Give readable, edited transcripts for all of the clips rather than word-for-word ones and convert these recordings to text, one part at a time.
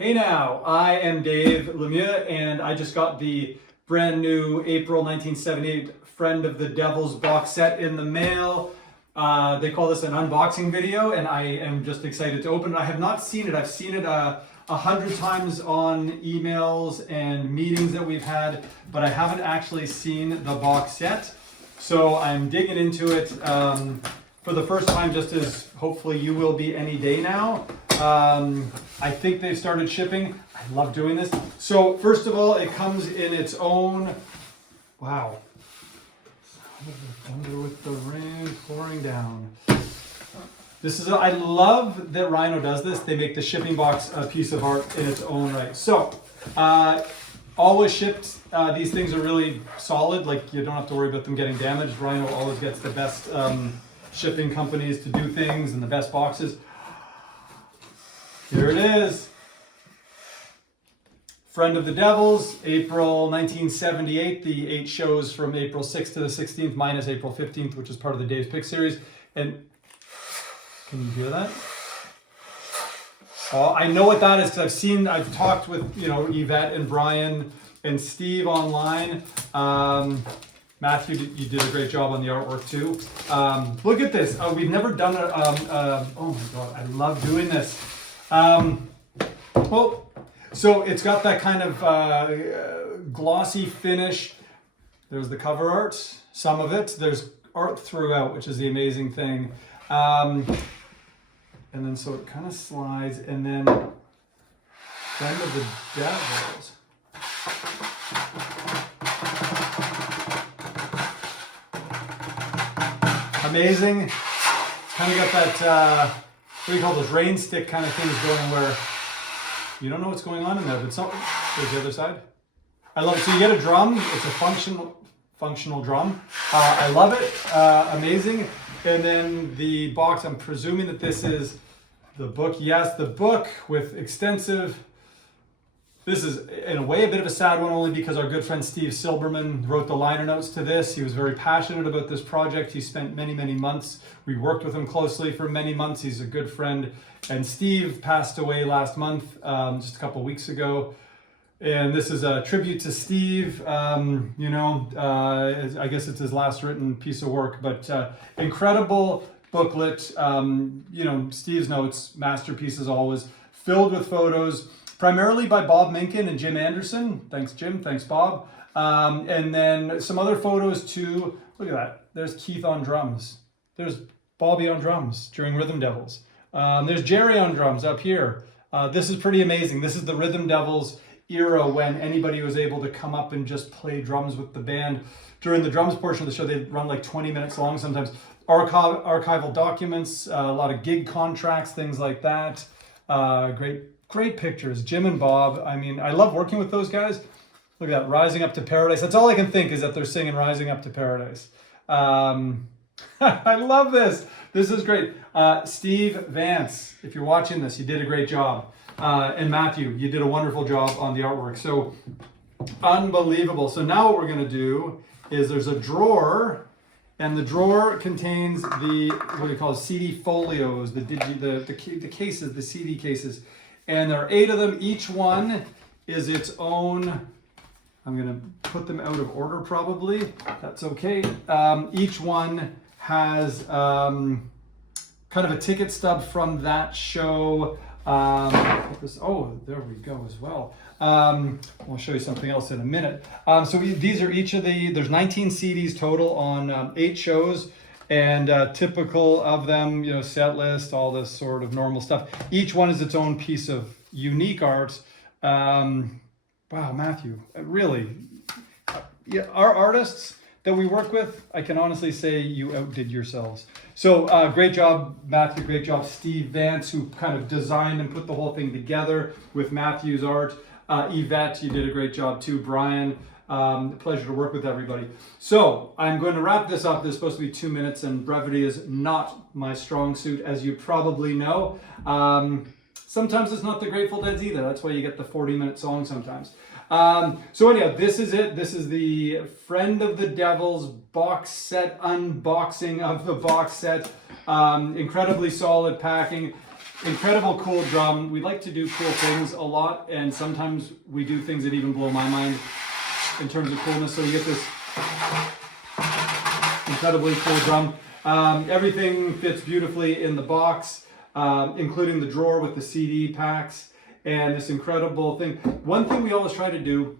Hey now, I am Dave Lemieux, and I just got the brand new April 1978 Friend of the Devil's box set in the mail. They call this an unboxing video, and I am just excited to open it. I have not seen it. I've seen it 100 times on emails and meetings that we've had, but I haven't actually seen the box yet. So I'm digging into it for the first time, just as hopefully you will be any day now. I think they've started shipping. I love doing this. So first of all, it comes in its own, wow. Thunder with the rain pouring down. This is, I love that Rhino does this. They make the shipping box a piece of art in its own right. So, always shipped. These things are really solid. Like, you don't have to worry about them getting damaged. Rhino always gets the best shipping companies to do things and the best boxes. Here it is. Friend of the Devil's, April 1978. The 8 shows from April 6th to the 16th, minus April 15th, which is part of the Dave's Pick series. And can you hear that? Oh, I know what that is because I've talked with, Yvette and Brian and Steve online. Matthew, you did a great job on the artwork too. Look at this. We've never done oh my God, I love doing this. So it's got that kind of glossy finish. There's the cover art, some of it. There's art throughout, which is the amazing thing. And then so it kind of slides, and then Friend of the Devil's. Amazing. Kind of got that, what do you call those, rain stick kind of things going where you don't know what's going on in there, but something. There's the other side. I love it. So you get a drum. It's a functional drum. I love it. Amazing. And then the box, I'm presuming that this is the book. Yes, the book with extensive. This is, in a way, a bit of a sad one, only because our good friend Steve Silberman wrote the liner notes to this. He was very passionate about this project. He spent many, many months. We worked with him closely for many months. He's a good friend. And Steve passed away last month, just a couple weeks ago. And this is a tribute to Steve. I guess it's his last written piece of work, but incredible booklet. Steve's notes, masterpieces always, filled with photos, primarily by Bob Minkin and Jim Anderson. Thanks, Jim. Thanks, Bob. And then some other photos too. Look at that. There's Keith on drums. There's Bobby on drums during Rhythm Devils. There's Jerry on drums up here. This is pretty amazing. This is the Rhythm Devils era when anybody was able to come up and just play drums with the band. During the drums portion of the show, they'd run like 20 minutes long sometimes. Archival documents, a lot of gig contracts, things like that. Great pictures. Jim and Bob. I mean, I love working with those guys. Look at that, Rising Up to Paradise. That's all I can think is that they're singing Rising Up to Paradise. I love this. This is great. Steve Vance, if you're watching this, you did a great job. And Matthew, you did a wonderful job on the artwork. So unbelievable. So now what we're going to do is there's a drawer, and the drawer contains the, what do you call it, CD folios, the cases, the CD cases. And there are 8 of them. Each one is its own. I'm going to put them out of order probably. That's okay. Each one has kind of a ticket stub from that show. There we go as well. I'll show you something else in a minute. These are each of there's 19 CDs total on 8 shows, and typical of them, set list, all this sort of normal stuff. Each one is its own piece of unique art. Wow, Matthew, really, our artists that we work with, I can honestly say you outdid yourselves. So great job, Matthew, great job, Steve Vance, who kind of designed and put the whole thing together with Matthew's art. Yvette, you did a great job too. Brian, pleasure to work with everybody. So I'm going to wrap this up. This is supposed to be 2 minutes, and brevity is not my strong suit, as you probably know. Sometimes it's not the Grateful Dead's either. That's why you get the 40-minute song sometimes. So anyhow, this is it. This is the Friend of the Devil's box set unboxing of the box set. Incredibly solid packing. incredible cool drum. We like to do cool things a lot, and sometimes we do things that even blow my mind in terms of coolness. So you get this incredibly cool drum. Everything fits beautifully in the box, including the drawer with the CD packs and this incredible thing. One thing we always try to do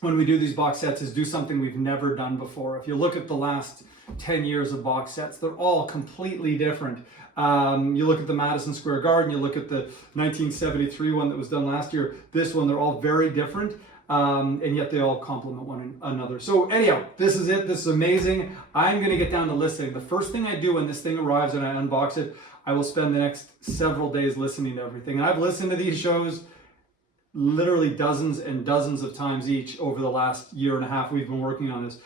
when we do these box sets is do something we've never done before. If you look at the last 10 years of box sets, they're all completely different. You look at the Madison Square Garden, you look at the 1973 one that was done last year, this one, they're all very different. And yet they all complement one another. So anyhow, this is it. This is amazing. I'm going to get down to listening. The first thing I do when this thing arrives and I unbox it, I will spend the next several days listening to everything. And I've listened to these shows literally dozens and dozens of times each over the last year and a half we've been working on this.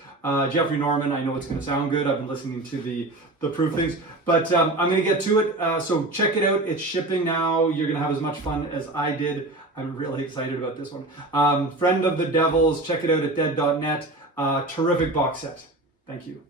Jeffrey Norman, I know it's going to sound good. I've been listening to the proof things, but I'm going to get to it. So check it out. It's shipping now. You're going to have as much fun as I did. I'm really excited about this one. Friend of the Devils, check it out at dead.net. Terrific box set. Thank you.